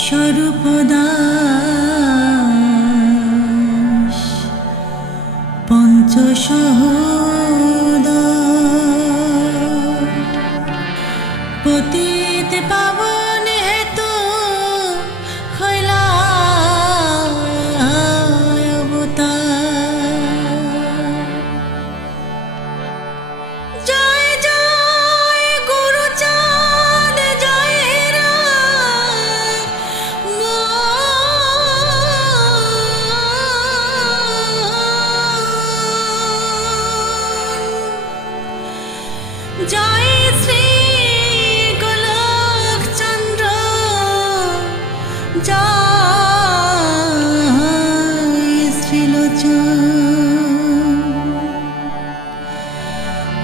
সর্বদাস পঞ্চশহ পতিত পাবন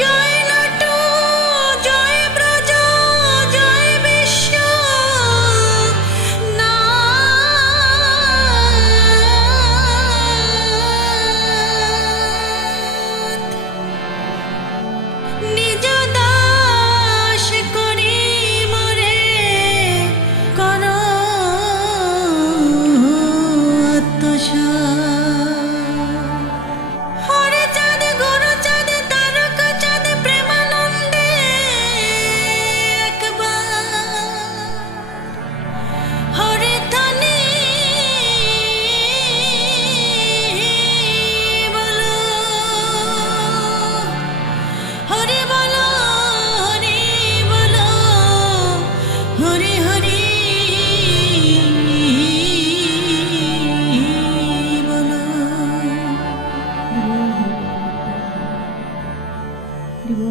জয়